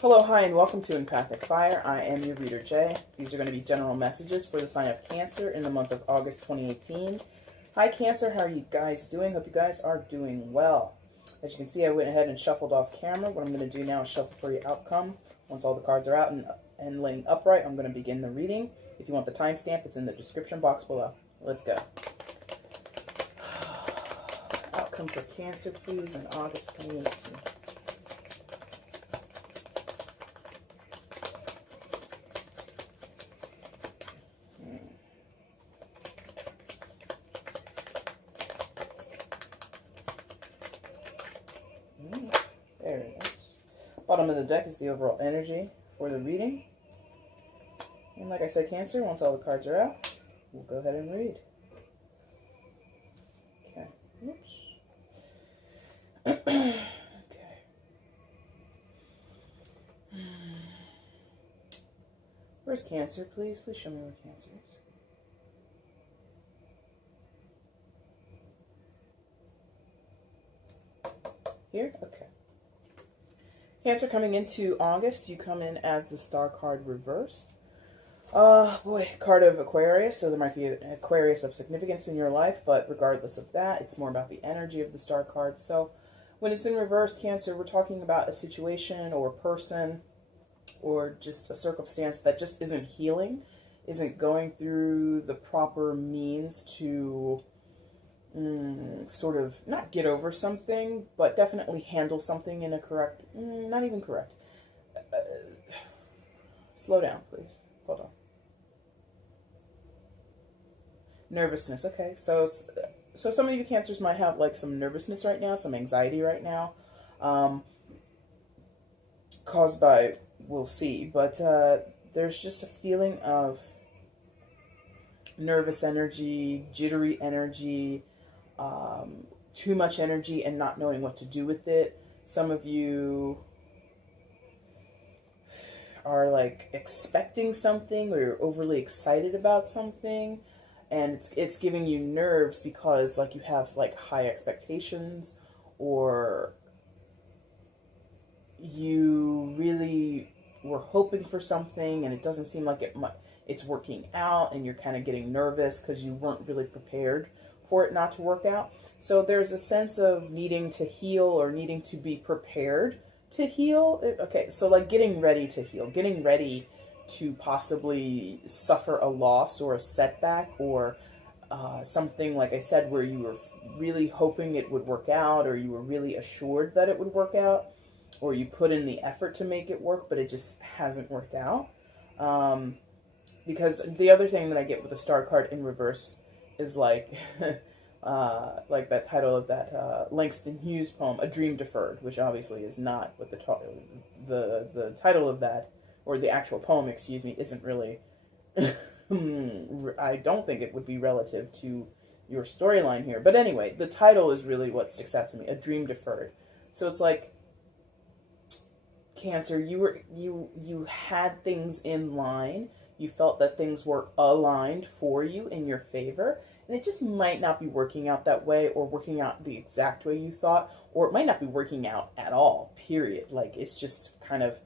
Hello, hi, and welcome to EmpathicFire. I am your reader, Jay. These are going to be general messages for the sign of Cancer in the month of August 2018. Hi, Cancer. How are you guys doing? Hope you guys are doing well. As you can see, I went ahead and shuffled off camera. What I'm going to do now is shuffle for your outcome. Once all the cards are out and laying upright, I'm going to begin the reading. If you want the timestamp, it's in the description box below. Let's go. Outcome for Cancer, please, in August 2018. There it is. Bottom of the deck is the overall energy for the reading. And like I said, Cancer, once all the cards are out, we'll go ahead and read. Okay. Oops. Okay. Where's Cancer, please? Please show me where Cancer is. Here? Okay. Cancer, coming into August, you come in as the Star card reversed. Card of Aquarius, so there might be an Aquarius of significance in your life, but regardless of that, it's more about the energy of the Star card. So when it's in reverse, Cancer, we're talking about a situation or a person or just a circumstance that just isn't healing, isn't going through the proper means to sort of not get over something, but definitely handle something in a correct, not even correct. Slow down, please. Hold on. Nervousness. Okay, so some of you Cancers might have like some nervousness right now, some anxiety right now, caused by, we'll see, but there's just a feeling of nervous energy, jittery energy, too much energy and not knowing what to do with it. Some of you are like expecting something, or you're overly excited about something, and it's giving you nerves because like you have like high expectations, or you really were hoping for something and it doesn't seem like it's working out, and you're kind of getting nervous because you weren't really prepared for it not to work out. So there's a sense of needing to heal or needing to be prepared to heal. Okay, so like getting ready to heal, getting ready to possibly suffer a loss or a setback, or something, like I said, where you were really hoping it would work out, or you were really assured that it would work out, or you put in the effort to make it work, but it just hasn't worked out. Because the other thing that I get with the Star card in reverse is like that title of that Langston Hughes poem, A Dream Deferred, which obviously is not what the title of that, or the actual poem, excuse me, isn't really, I don't think it would be relative to your storyline here. But anyway, the title is really what sticks out to me, A Dream Deferred. So it's like, Cancer, you had things in line. You felt that things were aligned for you in your favor, and it just might not be working out that way, or working out the exact way you thought, or it might not be working out at all, period. Like, it's just kind of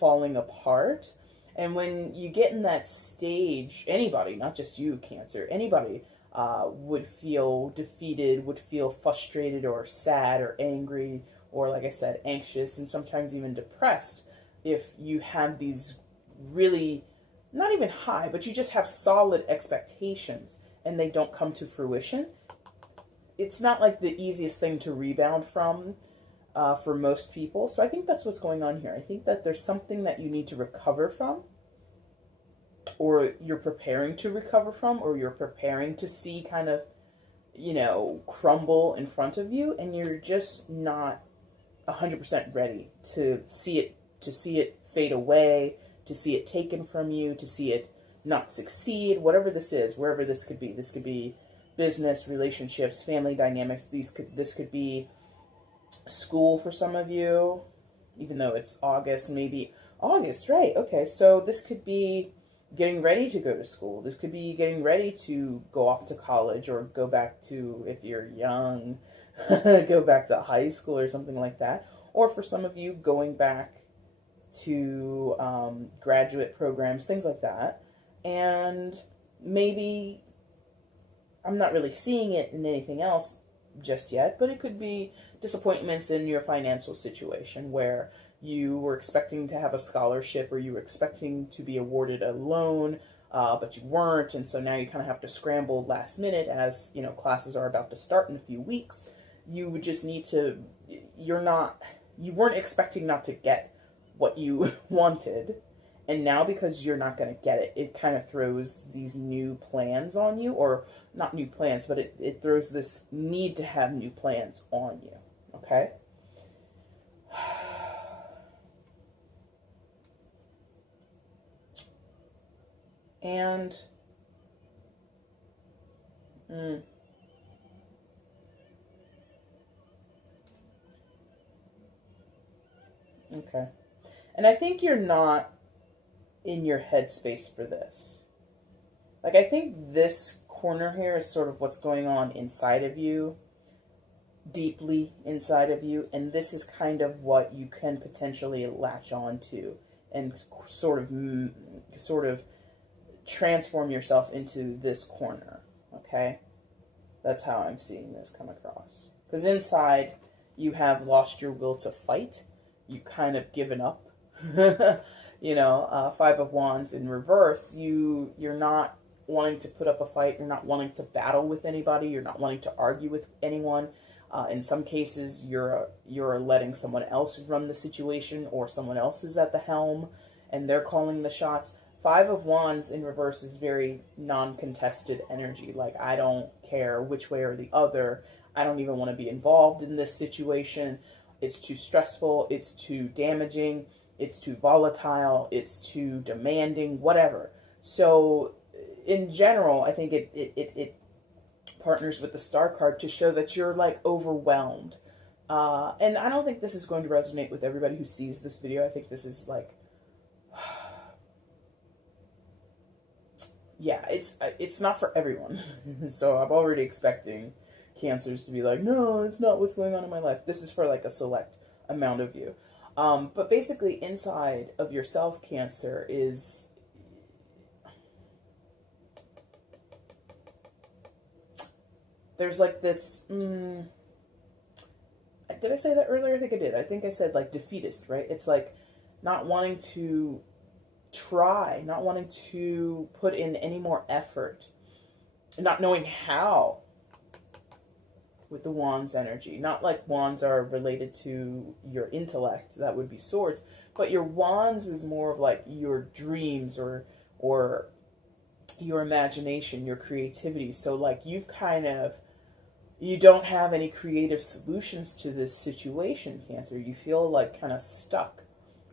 falling apart. And when you get in that stage, anybody, not just you, Cancer, anybody would feel defeated, would feel frustrated or sad or angry, or like I said, anxious, and sometimes even depressed, if you have these really, not even high, but you just have solid expectations and they don't come to fruition. It's not like the easiest thing to rebound from for most people. So I think that's what's going on here. I think that there's something that you need to recover from, or you're preparing to recover from, or you're preparing to see kind of, you know, crumble in front of you, and you're just not 100% ready to see it fade away, to see it taken from you, to see it not succeed, whatever this is, wherever this could be. This could be business, relationships, family dynamics. This could be school for some of you, even though it's August, maybe August, right? Okay, so this could be getting ready to go to school. This could be getting ready to go off to college, or go back to, if you're young, go back to high school or something like that. Or for some of you, going back to graduate programs, things like that. And maybe I'm not really seeing it in anything else just yet, but it could be disappointments in your financial situation where you were expecting to have a scholarship or you were expecting to be awarded a loan, but you weren't, and so now you kind of have to scramble last minute as, you know, classes are about to start in a few weeks. You would just need to, you weren't expecting not to get what you wanted, and now because you're not going to get it, it kind of throws these new plans on you, or not new plans, but it throws this need to have new plans on you, okay? And okay. And I think you're not in your headspace for this. Like, I think this corner here is sort of what's going on inside of you, deeply inside of you, and this is kind of what you can potentially latch on to and sort of transform yourself into this corner, okay? That's how I'm seeing this come across. Because inside, you have lost your will to fight. You've kind of given up. You know, Five of Wands in reverse, you're not wanting to put up a fight. You're not wanting to battle with anybody. You're not wanting to argue with anyone. In some cases, you're letting someone else run the situation, or someone else is at the helm and they're calling the shots. Five of Wands in reverse is very non-contested energy. Like, I don't care which way or the other. I don't even want to be involved in this situation. It's too stressful. It's too damaging. It's too volatile. It's too demanding, whatever. So in general, I think it partners with the Star card to show that you're like overwhelmed. And I don't think this is going to resonate with everybody who sees this video. I think this is like, yeah, it's not for everyone. So I'm already expecting Cancers to be like, no, it's not what's going on in my life. This is for like a select amount of you. But basically inside of yourself, Cancer, is there's like this, did I say that earlier? I think I did. I think I said like defeatist, right? It's like not wanting to try, not wanting to put in any more effort, not knowing how with the Wands energy. Not like Wands are related to your intellect, that would be Swords, but your Wands is more of like your dreams or your imagination, your creativity. So like you don't have any creative solutions to this situation, Cancer. You feel like kind of stuck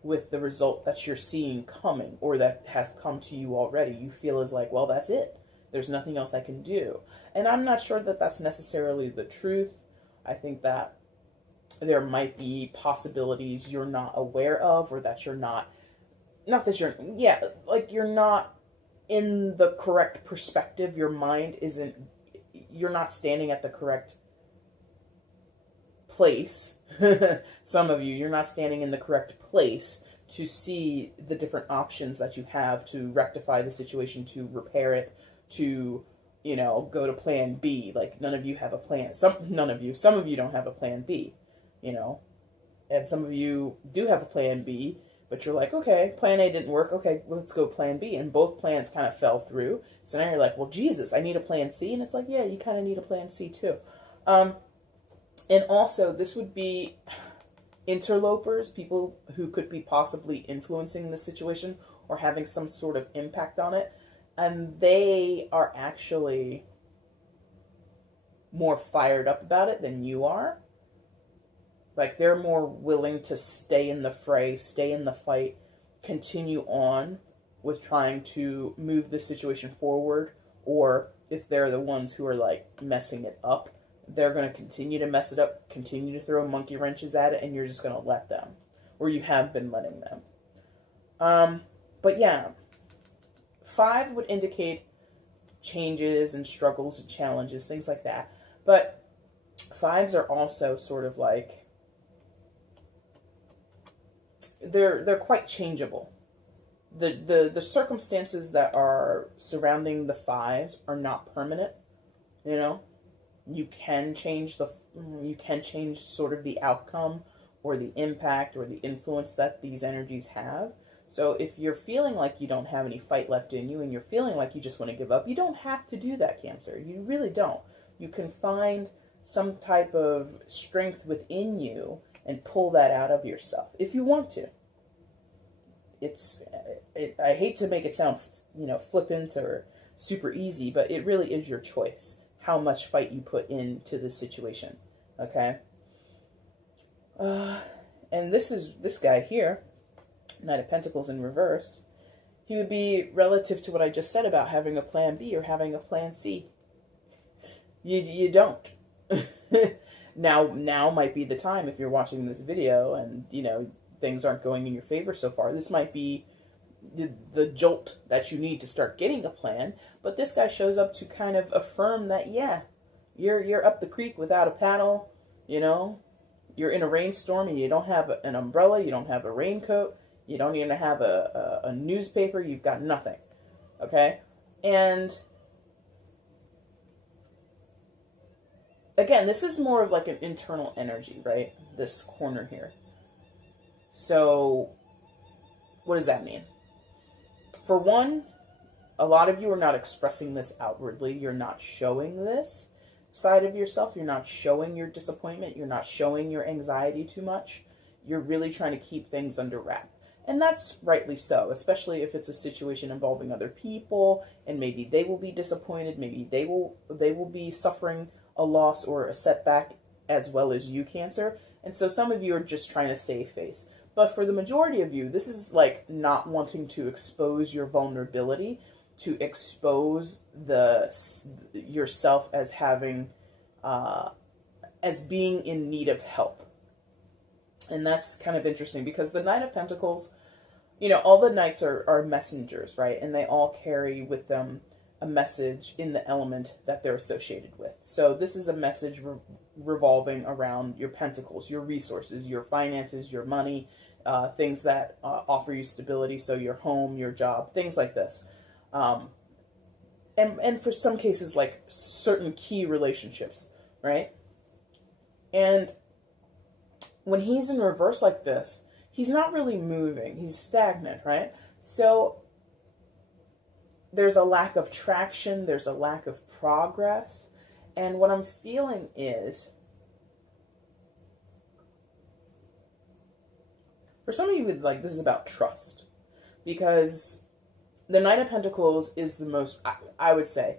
with the result that you're seeing coming, or that has come to you already. You feel as like, well, that's it. There's nothing else I can do. And I'm not sure that that's necessarily the truth. I think that there might be possibilities you're not aware of, or that you're not that you're, yeah, like you're not in the correct perspective. Your mind isn't, you're not standing at the correct place. Some of you, you're not standing in the correct place to see the different options that you have to rectify the situation, to repair it, to, you know, go to plan B. Like, none of you have a plan. Some of you don't have a plan B, you know, and some of you do have a plan B, but you're like, okay, plan A didn't work. Okay, well, let's go plan B. And both plans kind of fell through. So now you're like, well, Jesus, I need a plan C. And it's like, yeah, you kind of need a plan C too. And also, this would be interlopers, people who could be possibly influencing the situation or having some sort of impact on it. And they are actually more fired up about it than you are. Like, they're more willing to stay in the fray, stay in the fight, continue on with trying to move the situation forward. Or if they're the ones who are, like, messing it up, they're going to continue to mess it up, continue to throw monkey wrenches at it, and you're just going to let them. Or you have been letting them. But yeah, 5 would indicate changes and struggles and challenges, things like that. But 5s are also sort of like, they're quite changeable. The circumstances that are surrounding the fives are not permanent. You know, you can change sort of the outcome or the impact or the influence that these energies have. So if you're feeling like you don't have any fight left in you and you're feeling like you just want to give up, you don't have to do that, Cancer. You really don't. You can find some type of strength within you and pull that out of yourself if you want to. I hate to make it sound, flippant or super easy, but it really is your choice how much fight you put into this situation. Okay? And this guy here, Knight of Pentacles in reverse, he would be relative to what I just said about having a plan B or having a plan C. You don't. Now might be the time, if you're watching this video and, things aren't going in your favor so far. This might be the jolt that you need to start getting a plan. But this guy shows up to kind of affirm that, yeah, you're up the creek without a paddle, You're in a rainstorm and you don't have an umbrella, you don't have a raincoat, you don't even have a newspaper, you've got nothing, okay? And again, this is more of like an internal energy, right? This corner here. So what does that mean? For one, a lot of you are not expressing this outwardly. You're not showing this side of yourself. You're not showing your disappointment. You're not showing your anxiety too much. You're really trying to keep things under wrap. And that's rightly so, especially if it's a situation involving other people and maybe they will be disappointed. Maybe they will be suffering a loss or a setback as well as you, Cancer. And so some of you are just trying to save face. But for the majority of you, this is like not wanting to expose your vulnerability, to expose yourself as having, as being in need of help. And that's kind of interesting because the Knight of Pentacles, all the knights are messengers, right? And they all carry with them a message in the element that they're associated with. So this is a message revolving around your pentacles, your resources, your finances, your money, things that offer you stability. So your home, your job, things like this. And for some cases, like certain key relationships, right? And when he's in reverse like this, he's not really moving. He's stagnant, right? So there's a lack of traction. There's a lack of progress. And what I'm feeling is, for some of you, this is about trust. Because the Knight of Pentacles is the most, I would say,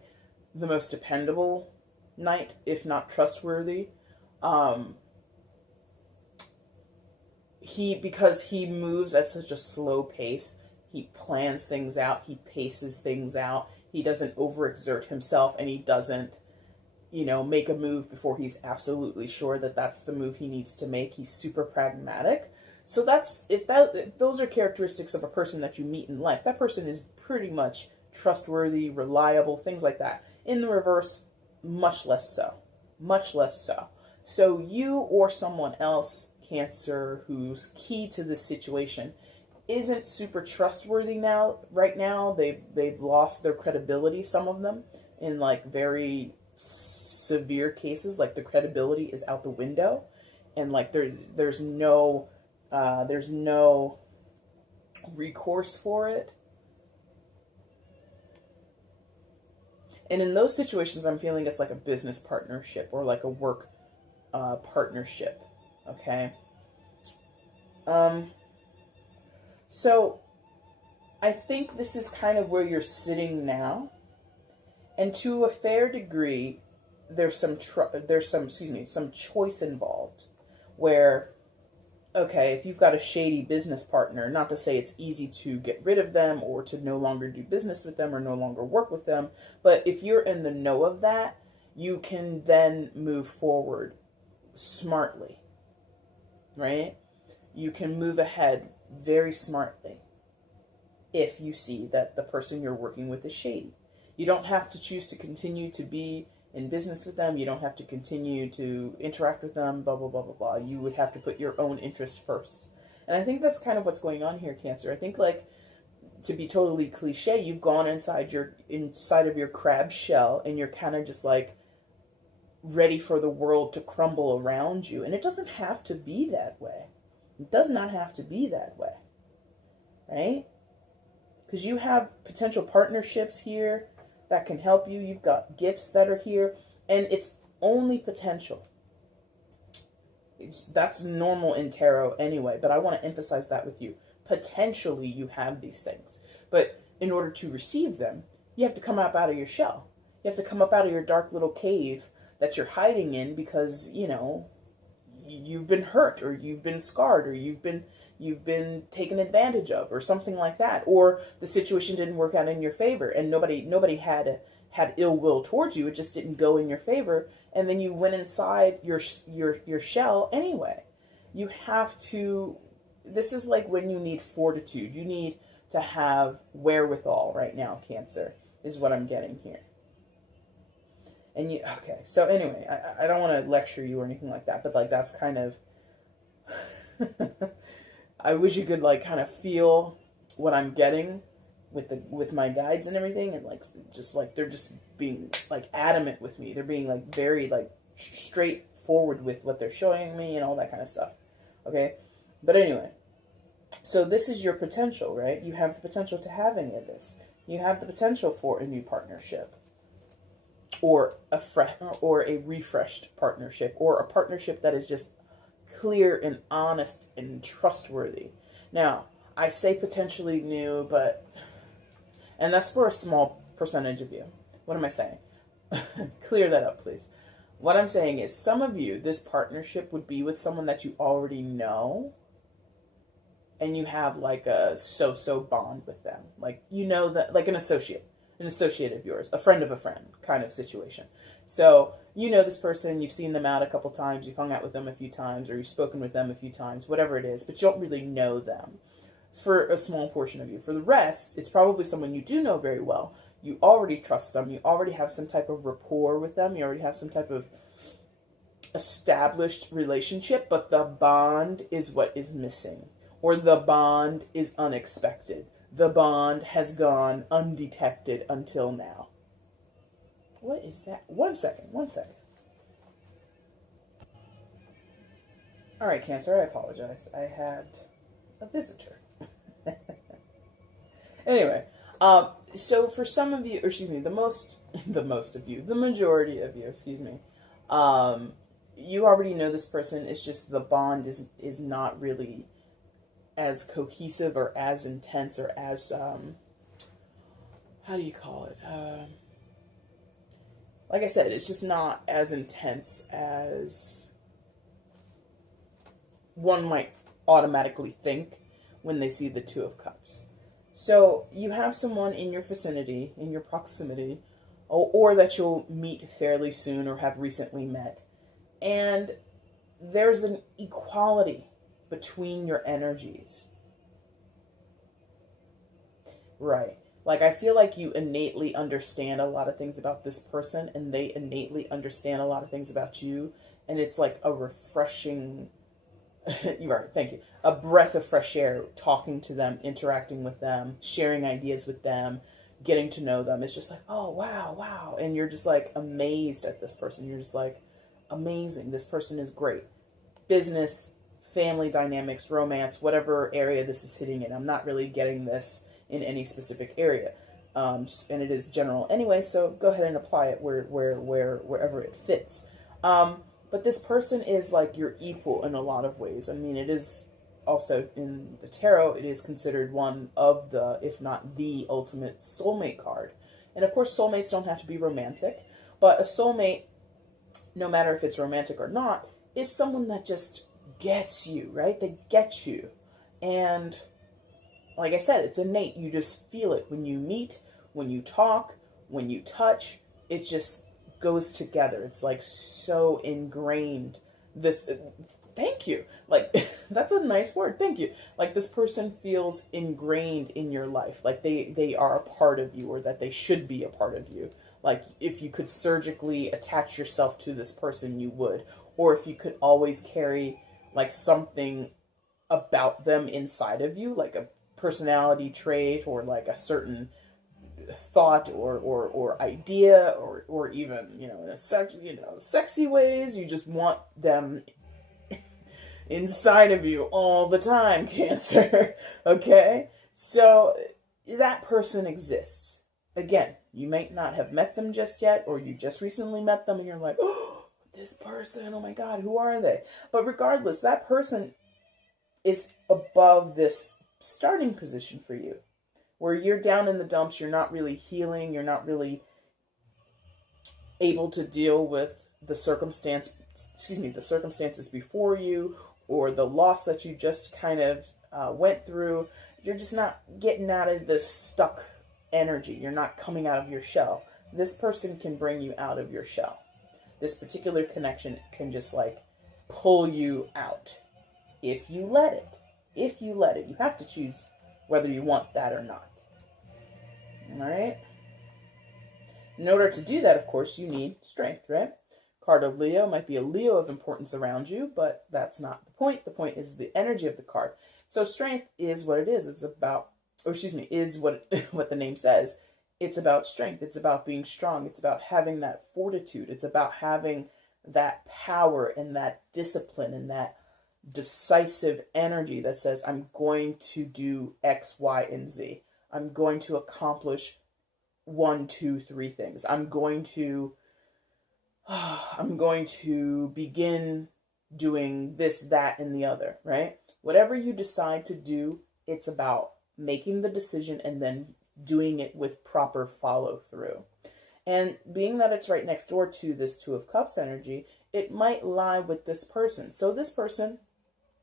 the most dependable knight, if not trustworthy. Because he moves at such a slow pace, he plans things out, he paces things out, he doesn't overexert himself, and he doesn't, make a move before he's absolutely sure that that's the move he needs to make. He's super pragmatic. So if those are characteristics of a person that you meet in life, that person is pretty much trustworthy, reliable, things like that. In the reverse, much less so. Much less so. So you or someone else, Cancer, who's key to this situation, isn't super trustworthy right now. They've lost their credibility, some of them, in very severe cases. Like the credibility is out the window, and there's no recourse for it. And in those situations, I'm feeling it's like a business partnership or like a work partnership. Okay. So I think this is kind of where you're sitting now, and to a fair degree, there's some choice involved. Where, okay, if you've got a shady business partner, not to say it's easy to get rid of them or to no longer do business with them or no longer work with them, but if you're in the know of that, you can then move forward smartly, right? You can move ahead very smartly if you see that the person you're working with is shady. You don't have to choose to continue to be in business with them. You don't have to continue to interact with them, blah, blah, blah, blah, blah. You would have to put your own interests first. And I think that's kind of what's going on here, Cancer. I think, like, to be totally cliche, you've gone inside of your crab shell, and you're kind of just like ready for the world to crumble around you. And it doesn't have to be that way. It does not have to be that way, right? Because you have potential partnerships here that can help you. You've got gifts that are here, and it's only potential. That's normal in tarot anyway, but I want to emphasize that with you. Potentially you have these things, but in order to receive them, you have to come up out of your shell. You have to come up out of your dark little cave that you're hiding in because, you know, you've been hurt, or you've been scarred, or you've been taken advantage of, or something like that, or the situation didn't work out in your favor, and nobody had ill will towards you. It just didn't go in your favor, and then you went inside your shell anyway. You have to. This is like when you need fortitude. You need to have wherewithal right now, Cancer, is what I'm getting here. And you, okay, so anyway, I don't want to lecture you or anything like that, but like that's kind of, I wish you could like kind of feel what I'm getting with my guides and everything, and like just like they're just being like adamant with me. They're being like very like straightforward with what they're showing me and all that kind of stuff. Okay, but anyway, so this is your potential, right? You have the potential to have any of this. You have the potential for a new partnership, or a refreshed partnership, or a partnership that is just clear and honest and trustworthy. Now, I say potentially new, and that's for a small percentage of you. What am I saying? Clear that up, please. What I'm saying is, some of you, this partnership would be with someone that you already know, and you have like a so-so bond with them. Like, you know, that, like an associate of yours, a friend of a friend kind of situation. So, you know this person, you've seen them out a couple times, you've hung out with them a few times, or you've spoken with them a few times, whatever it is, but you don't really know them. For a small portion of you. For the rest, it's probably someone you do know very well. You already trust them. You already have some type of rapport with them. You already have some type of established relationship, but the bond is what is missing. Or the bond is unexpected. The bond has gone undetected until now. What is that? One second. All right, Cancer, I apologize. I had a visitor. Anyway, so for some of you, or excuse me, the majority of you, excuse me, you already know this person. It's just the bond is not really as cohesive or as intense or as, how do you call it? Like I said, it's just not as intense as one might automatically think when they see the Two of Cups. So you have someone in your vicinity, in your proximity, or that you'll meet fairly soon or have recently met. And there's an equality between your energies. Right. Like, I feel like you innately understand a lot of things about this person, and they innately understand a lot of things about you. And it's like a refreshing... You're right, thank you. A breath of fresh air, talking to them, interacting with them, sharing ideas with them, getting to know them. It's just like, oh, wow. And you're just like amazed at this person. You're just like, amazing. This person is great. Business, family dynamics, romance, whatever area this is hitting in. I'm not really getting this in any specific area. And it is general anyway, so go ahead and apply it wherever it fits. But this person is like your equal in a lot of ways. I mean, it is also in the tarot, it is considered one of the, if not the ultimate soulmate card. And of course, soulmates don't have to be romantic, but a soulmate, no matter if it's romantic or not, is someone that just gets you, right? They get you. And like I said, it's innate. You just feel it when you meet, when you talk, when you touch. It just goes together. It's like so ingrained. Thank you. Like, that's a nice word. Thank you. Like, this person feels ingrained in your life. Like they are a part of you, or that they should be a part of you. Like, if you could surgically attach yourself to this person, you would. Or if you could always carry like something about them inside of you, like a personality trait or like a certain thought or idea or even, in a sexy ways. You just want them inside of you all the time, Cancer. Okay? So that person exists. Again, you might not have met them just yet, or you just recently met them and you're like, oh, this person, oh my God, who are they? But regardless, that person is above this starting position for you, where you're down in the dumps, you're not really healing, you're not really able to deal with the circumstances before you, or the loss that you just kind of went through. You're just not getting out of this stuck energy. You're not coming out of your shell. This person can bring you out of your shell. This particular connection can just like pull you out if you let it. If you let it. You have to choose whether you want that or not. All right? In order to do that, of course, you need strength, right? Card of Leo might be a Leo of importance around you, but that's not the point. The point is the energy of the card. So strength is what it is. It's about, is what the name says. It's about strength. It's about being strong. It's about having that fortitude. It's about having that power and that discipline and that decisive energy that says, I'm going to do X, Y, and Z. I'm going to accomplish 1, 2, 3 things. I'm going to begin doing this, that, and the other, right? Whatever you decide to do, it's about making the decision and then doing it with proper follow through. And being that it's right next door to this Two of Cups energy, it might lie with this person. So this person,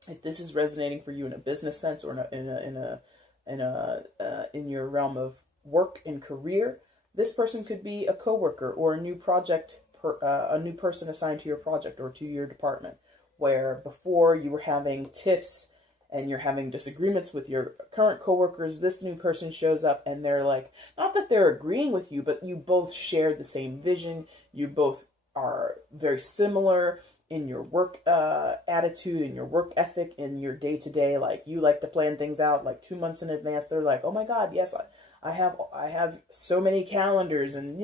if this is resonating for you in a business sense or in your realm of work and career, this person could be a coworker or a new project, a new person assigned to your project or to your department, where before you were having tiffs and you're having disagreements with your current coworkers. This new person shows up and they're like, not that they're agreeing with you, but you both share the same vision. You both are very similar in your work attitude, in your work ethic, in your day-to-day. Like, you like to plan things out like 2 months in advance. They're like, oh my God, yes, I have so many calendars. And,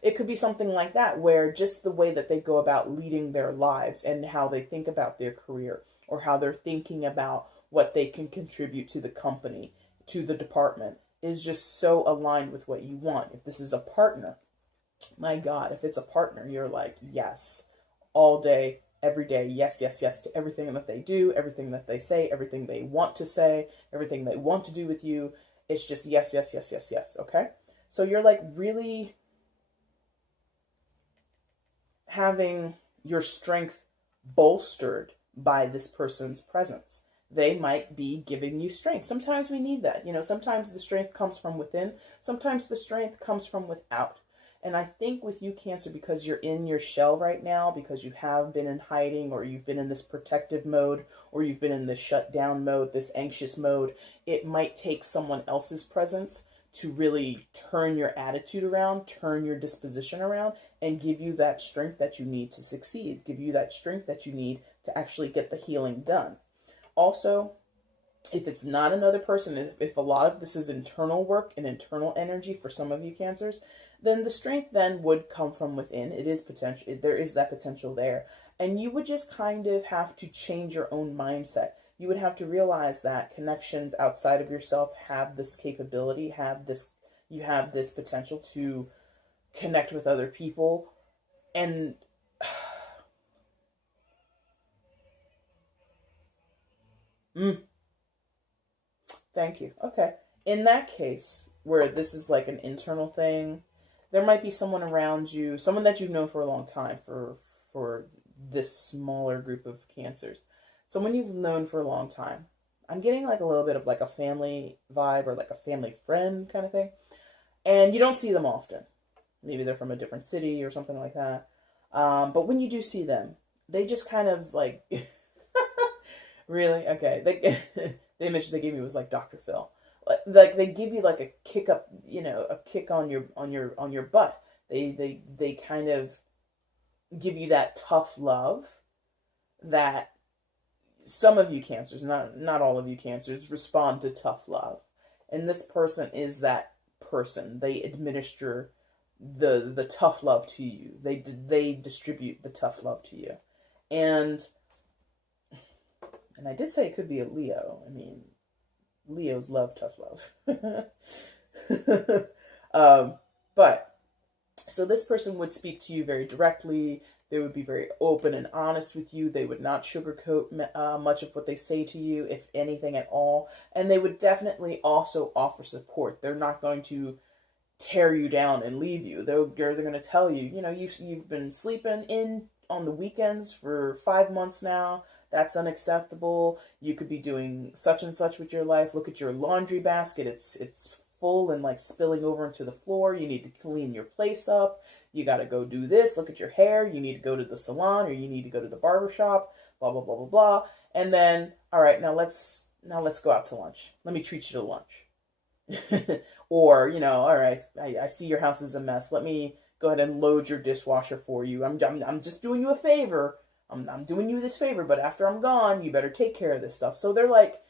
it could be something like that, where just the way that they go about leading their lives and how they think about their career, or how they're thinking about what they can contribute to the company, to the department, is just so aligned with what you want. If this is a partner, my God, if it's a partner, you're like, yes, all day, every day, yes, yes, yes, to everything that they do, everything that they say, everything they want to say, everything they want to do with you. It's just yes, yes, yes, yes, yes, okay? So you're like really having your strength bolstered by this person's presence. They might be giving you strength. Sometimes we need that. Sometimes the strength comes from within. Sometimes the strength comes from without. And I think with you, Cancer, because you're in your shell right now, because you have been in hiding, or you've been in this protective mode, or you've been in this shutdown mode, this anxious mode, it might take someone else's presence to really turn your attitude around, turn your disposition around, and give you that strength that you need to succeed, give you that strength that you need to actually get the healing done. Also, if it's not another person, if a lot of this is internal work and internal energy for some of you Cancers, then the strength then would come from within. It is potential. There is that potential there. And you would just kind of have to change your own mindset. You would have to realize that connections outside of yourself have this capability, you have this potential to connect with other people. And thank you. Okay. In that case, where this is like an internal thing, there might be someone around you, someone that you've known for a long time, for this smaller group of Cancers. Someone you've known for a long time. I'm getting like a little bit of like a family vibe, or like a family friend kind of thing. And you don't see them often. Maybe they're from a different city or something like that. But when you do see them, they just kind of like, really? Okay. The image they gave me was like Dr. Phil. Like, they give you like a kick up, a kick on your butt. They kind of give you that tough love that some of you Cancers, not all of you Cancers, respond to tough love. And this person is that person. They administer the tough love to you. They distribute the tough love to you. And I did say it could be a Leo. I mean, Leos love tough love. But so this person would speak to you very directly. They would be very open and honest with you. They would not sugarcoat much of what they say to you, if anything at all. And they would definitely also offer support. They're not going to tear you down and leave you. They're going to tell you, you know, you've been sleeping in on the weekends for 5 months now. That's unacceptable. You could be doing such and such with your life. Look at your laundry basket. It's full and like spilling over into the floor. You need to clean your place up. You got to go do this. Look at your hair. You need to go to the salon, or you need to go to the barber shop, blah, blah, blah, blah, blah. And then, all right, now let's go out to lunch. Let me treat you to lunch. Or, you know, all right, I see your house is a mess. Let me go ahead and load your dishwasher for you. I'm just doing you a favor. I'm doing you this favor, but after I'm gone, you better take care of this stuff. So they're like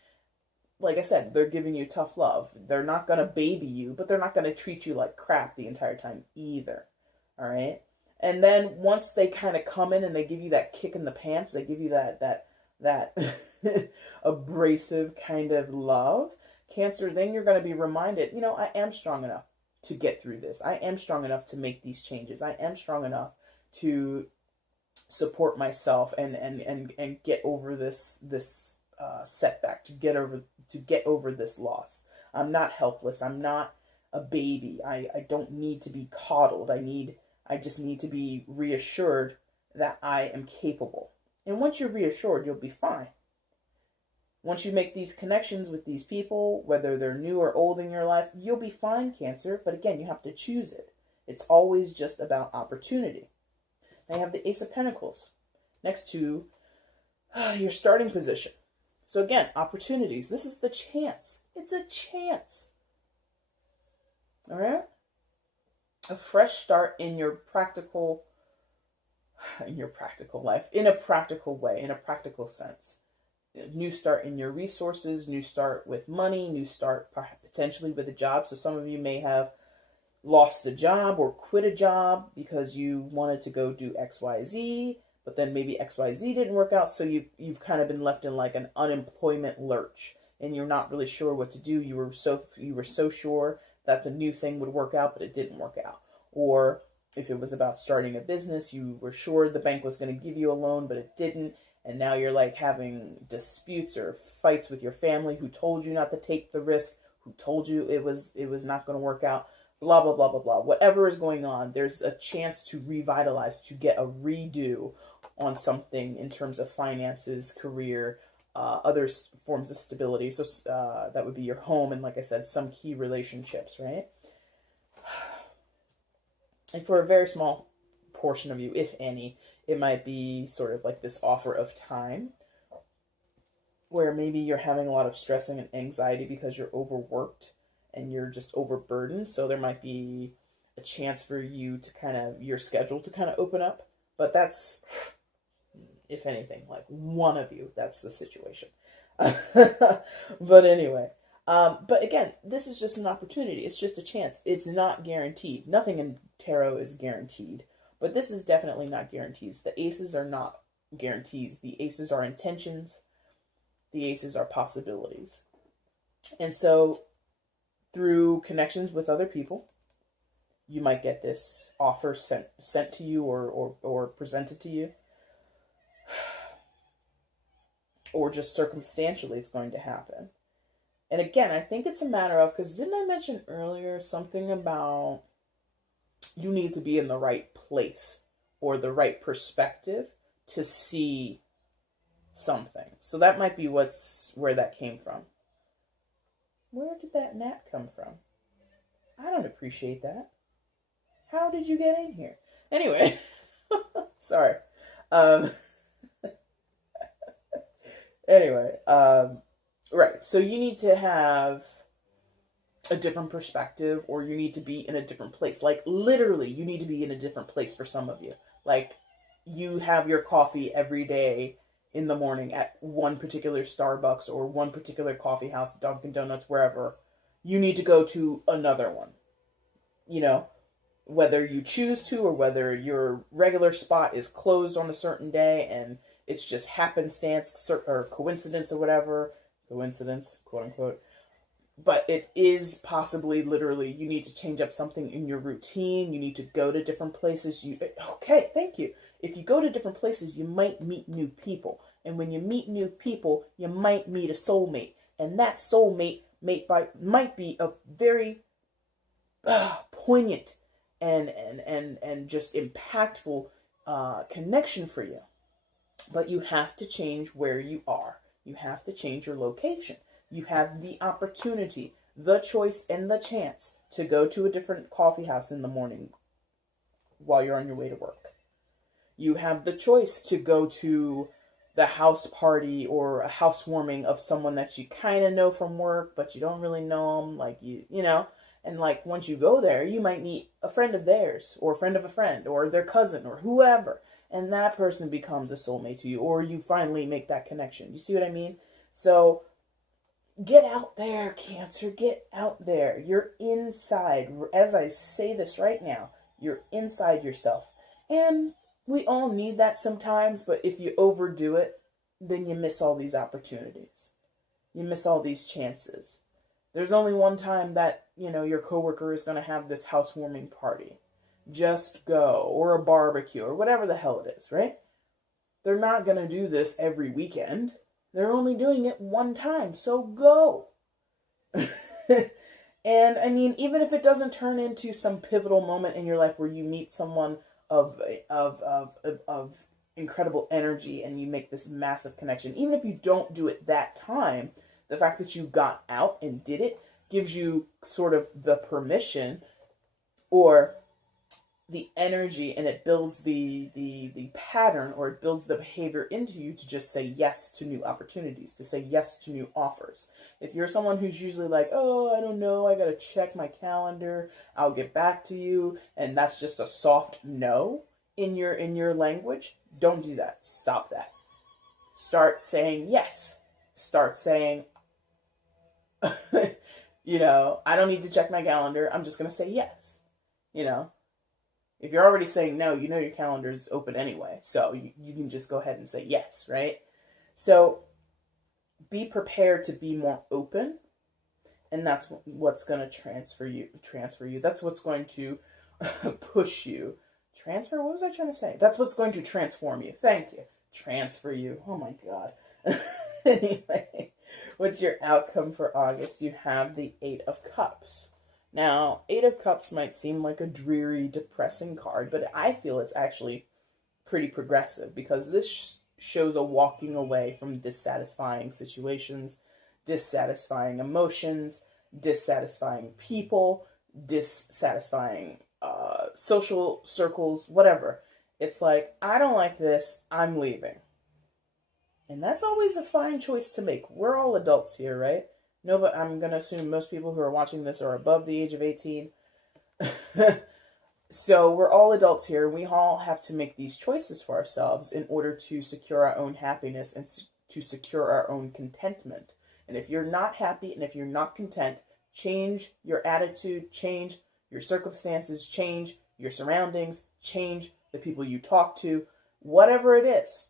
I said, they're giving you tough love. They're not going to baby you, but they're not going to treat you like crap the entire time either. All right? And then once they kind of come in and they give you that kick in the pants, they give you that abrasive kind of love, Cancer, then you're going to be reminded, you know, I am strong enough to get through this. I am strong enough to make these changes. I am strong enough to support myself and get over this setback, to get over this loss. I'm not helpless. I'm not a baby. I don't need to be coddled. I just need to be reassured that I am capable. And once you're reassured, you'll be fine. Once you make these connections with these people, whether they're new or old in your life, you'll be fine, Cancer. But again, you have to choose it. It's always just about opportunity. Now you have the Ace of Pentacles next to your starting position. So again, opportunities. This is the chance. It's a chance. All right? A fresh start in your practical life, in a practical way, in a practical sense. New start in your resources, new start with money, new start potentially with a job. So some of you may have lost a job or quit a job because you wanted to go do XYZ, but then maybe XYZ didn't work out. So you've kind of been left in like an unemployment lurch, and you're not really sure what to do. You were so sure that the new thing would work out, but it didn't work out. Or if it was about starting a business, you were sure the bank was going to give you a loan, but it didn't. And now you're like having disputes or fights with your family who told you not to take the risk, who told you it was not going to work out, blah, blah, blah, blah, blah. Whatever is going on, there's a chance to revitalize, to get a redo on something in terms of finances, career, other forms of stability. So that would be your home and, like I said, some key relationships, right? And for a very small portion of you, if any, it might be sort of like this offer of time where maybe you're having a lot of stress and anxiety because you're overworked and you're just overburdened. So there might be a chance for you to your schedule to kind of open up. But that's, if anything, like one of you, that's the situation. But anyway, but again, this is just an opportunity. It's just a chance. It's not guaranteed. Nothing in tarot is guaranteed. But this is definitely not guarantees. The aces are not guarantees. The aces are intentions. The aces are possibilities. And so through connections with other people, you might get this offer sent to you or presented to you. Or just circumstantially it's going to happen. And again, I think it's a matter of, because didn't I mention earlier something about you need to be in the right place or the right perspective to see something. So that might be where that came from. Where did that gnat come from? I don't appreciate that. How did you get in here? Anyway, sorry. Anyway, right. So you need to have a different perspective, or you need to be in a different place. Like literally, you need to be in a different place for some of you. Like you have your coffee every day in the morning at one particular Starbucks or one particular coffee house, Dunkin' Donuts, wherever, you need to go to another one. You know, whether you choose to or whether your regular spot is closed on a certain day and it's just happenstance or coincidence or whatever. Coincidence, quote unquote. But it is possibly literally you need to change up something in your routine. You need to go to different places. Okay, thank you. If you go to different places, you might meet new people. And when you meet new people, you might meet a soulmate. And that soulmate might be a very poignant and just impactful connection for you. But you have to change where you are. You have to change your location. You have the opportunity, the choice, and the chance to go to a different coffee house in the morning while you're on your way to work. You have the choice to go to the house party or a housewarming of someone that you kind of know from work, but you don't really know them, like you know. And like once you go there, you might meet a friend of theirs or a friend of a friend or their cousin or whoever. And that person becomes a soulmate to you, or you finally make that connection. You see what I mean? So get out there, Cancer. Get out there. You're inside. As I say this right now, you're inside yourself. And we all need that sometimes, but if you overdo it, then you miss all these opportunities. You miss all these chances. There's only one time that, you know, your coworker is going to have this housewarming party. Just go. Or a barbecue, or whatever the hell it is, right? They're not going to do this every weekend. They're only doing it one time, so go. And I mean, even if it doesn't turn into some pivotal moment in your life where you meet someone of incredible energy and you make this massive connection, even if you don't do it that time, the fact that you got out and did it gives you sort of the permission or the energy, and it builds the pattern, or it builds the behavior into you to just say yes to new opportunities, to say yes to new offers. If you're someone who's usually like, oh, I don't know, I gotta check my calendar, I'll get back to you, and that's just a soft no in your language, don't do that. Stop that. Start saying yes. Start saying, you know, I don't need to check my calendar, I'm just gonna say yes, you know. If you're already saying no, you know your calendar is open anyway. So you can just go ahead and say yes, right? So be prepared to be more open. And that's what's going to transfer you. That's what's going to push you. Transfer? What was I trying to say? That's what's going to transform you. Thank you. Transfer you. Oh my God. Anyway, what's your outcome for August? You have the 8 of Cups. Now, 8 of Cups might seem like a dreary, depressing card, but I feel it's actually pretty progressive because this shows a walking away from dissatisfying situations, dissatisfying emotions, dissatisfying people, dissatisfying social circles, whatever. It's like, I don't like this, I'm leaving. And that's always a fine choice to make. We're all adults here, right? No, but I'm going to assume most people who are watching this are above the age of 18. So we're all adults here, and we all have to make these choices for ourselves in order to secure our own happiness and to secure our own contentment. And if you're not happy and if you're not content, change your attitude, change your circumstances, change your surroundings, change the people you talk to, whatever it is.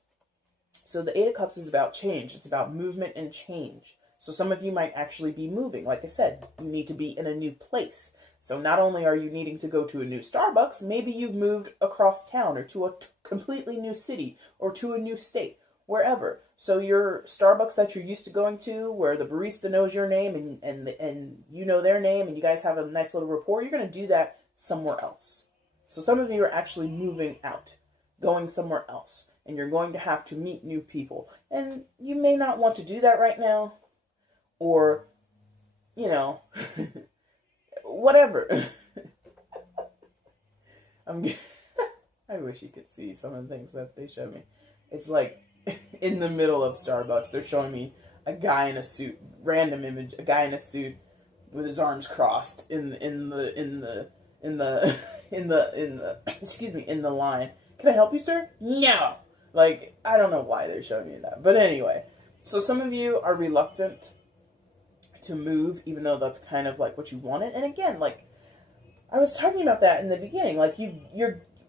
So the 8 of Cups is about change. It's about movement and change. So some of you might actually be moving. Like I said, you need to be in a new place. So not only are you needing to go to a new Starbucks, maybe you've moved across town or to a completely new city or to a new state, wherever. So your Starbucks that you're used to going to, where the barista knows your name and you know their name and you guys have a nice little rapport, you're going to do that somewhere else. So some of you are actually moving out, going somewhere else, and you're going to have to meet new people. And you may not want to do that right now. Or, you know, whatever. I wish you could see some of the things that they showed me. It's like in the middle of Starbucks, they're showing me a guy in a suit, random image, a guy in a suit with his arms crossed in the excuse me, in the line. Can I help you, sir? No. Like, I don't know why they're showing me that. But anyway, so some of you are reluctant to move, even though that's kind of like what you wanted. And again, like, I was talking about that in the beginning. Like,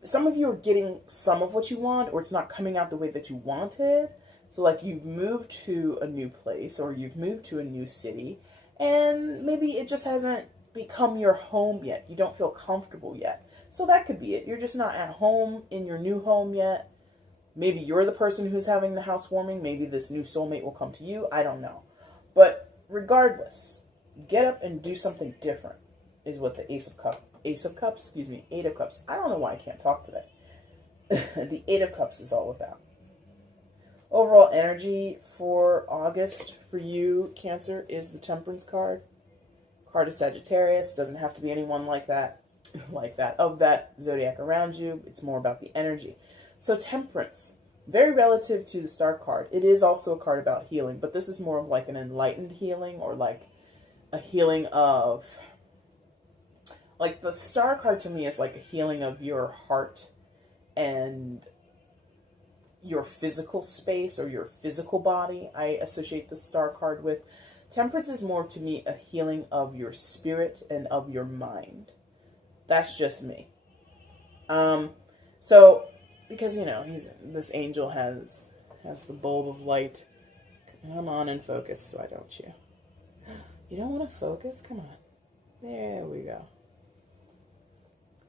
some of you are getting some of what you want, or it's not coming out the way that you wanted. So, like, you've moved to a new place, or you've moved to a new city, and maybe it just hasn't become your home yet. You don't feel comfortable yet. So that could be it. You're just not at home in your new home yet. Maybe you're the person who's having the housewarming. Maybe this new soulmate will come to you. I don't know. But regardless, get up and do something different is what the Eight of Cups. I don't know why I can't talk today. The Eight of Cups is all about. Overall energy for August for you, Cancer, is the Temperance card. Card of Sagittarius. Doesn't have to be anyone like that, of that zodiac around you. It's more about the energy. So Temperance, very relative to the Star card. It is also a card about healing, but this is more of like an enlightened healing, or like a healing of, like the Star card to me is like a healing of your heart and your physical space, or your physical body. I associate the Star card with. Temperance is more to me a healing of your spirit and of your mind. That's just me. So, because, you know, this angel has the bulb of light. Come on and focus, so I don't you. You don't want to focus? Come on. There we go.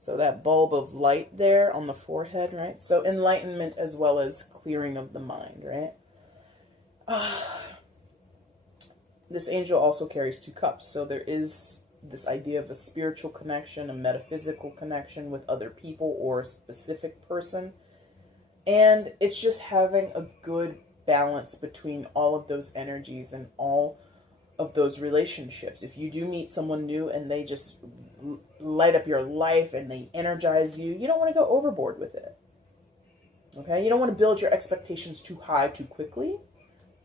So that bulb of light there on the forehead, right? So enlightenment as well as clearing of the mind, right? This angel also carries 2 cups. So there is this idea of a spiritual connection, a metaphysical connection with other people or a specific person. And it's just having a good balance between all of those energies and all of those relationships. If you do meet someone new and they just light up your life and they energize you, you don't want to go overboard with it. Okay? You don't want to build your expectations too high too quickly.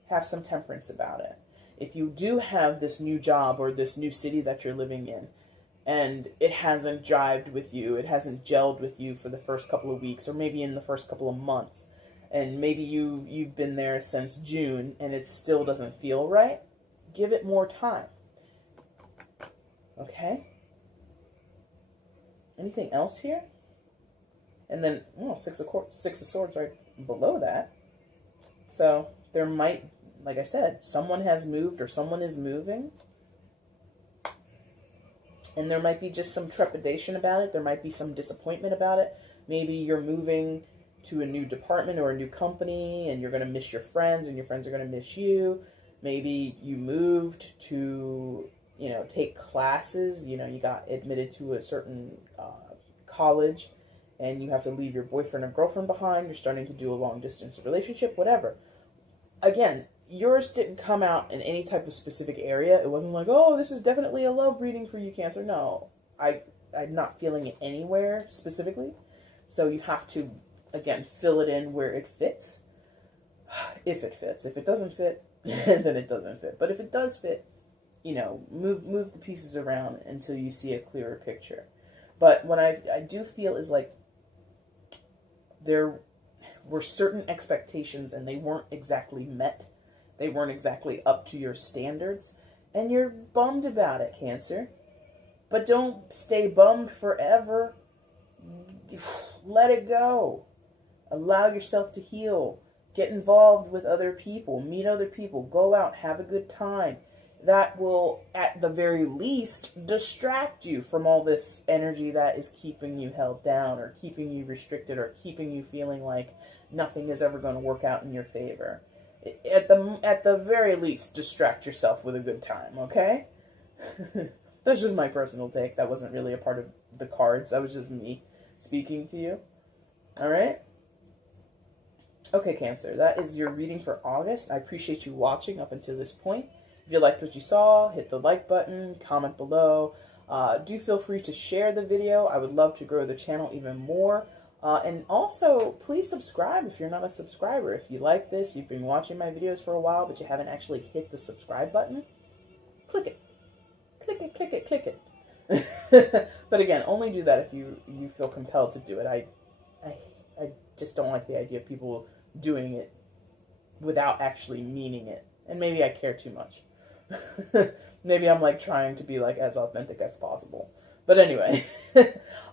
Have some temperance about it. If you do have this new job or this new city that you're living in, and it hasn't jived with you, it hasn't gelled with you for the first couple of weeks, or maybe in the first couple of months, and maybe you've been there since June and it still doesn't feel right, give it more time. Okay? Anything else here? And then, Six of Swords right below that. So there might, like I said, someone has moved or someone is moving. And there might be just some trepidation about it. There might be some disappointment about it. Maybe you're moving to a new department or a new company and you're going to miss your friends and your friends are going to miss you. Maybe you moved to, take classes. You got admitted to a certain college and you have to leave your boyfriend or girlfriend behind. You're starting to do a long distance relationship, whatever. Again, yours didn't come out in any type of specific area. It wasn't like, oh, this is definitely a love reading for you, Cancer. No, I'm not feeling it anywhere specifically. So you have to, again, fill it in where it fits. If it fits. If it doesn't fit, then it doesn't fit. But if it does fit, move the pieces around until you see a clearer picture. But what I do feel is like there were certain expectations and they weren't exactly met. They weren't exactly up to your standards. And you're bummed about it, Cancer. But don't stay bummed forever. Let it go. Allow yourself to heal. Get involved with other people. Meet other people. Go out. Have a good time. That will, at the very least, distract you from all this energy that is keeping you held down or keeping you restricted or keeping you feeling like nothing is ever going to work out in your favor. At the very least, distract yourself with a good time, okay? That's just my personal take. That wasn't really a part of the cards. That was just me speaking to you. All right? Okay, Cancer. That is your reading for August. I appreciate you watching up until this point. If you liked what you saw, hit the like button, comment below. Do feel free to share the video. I would love to grow the channel even more. And also, please subscribe if you're not a subscriber. If you like this, you've been watching my videos for a while, but you haven't actually hit the subscribe button, click it. Click it, click it, click it. But again, only do that if you feel compelled to do it. I just don't like the idea of people doing it without actually meaning it. And maybe I care too much. Maybe I'm like trying to be like as authentic as possible. But anyway,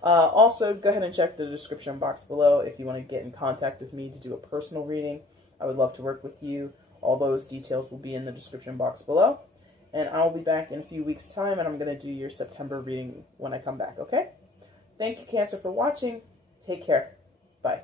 also go ahead and check the description box below if you want to get in contact with me to do a personal reading. I would love to work with you. All those details will be in the description box below. And I'll be back in a few weeks' time, and I'm going to do your September reading when I come back, okay? Thank you, Cancer, for watching. Take care. Bye.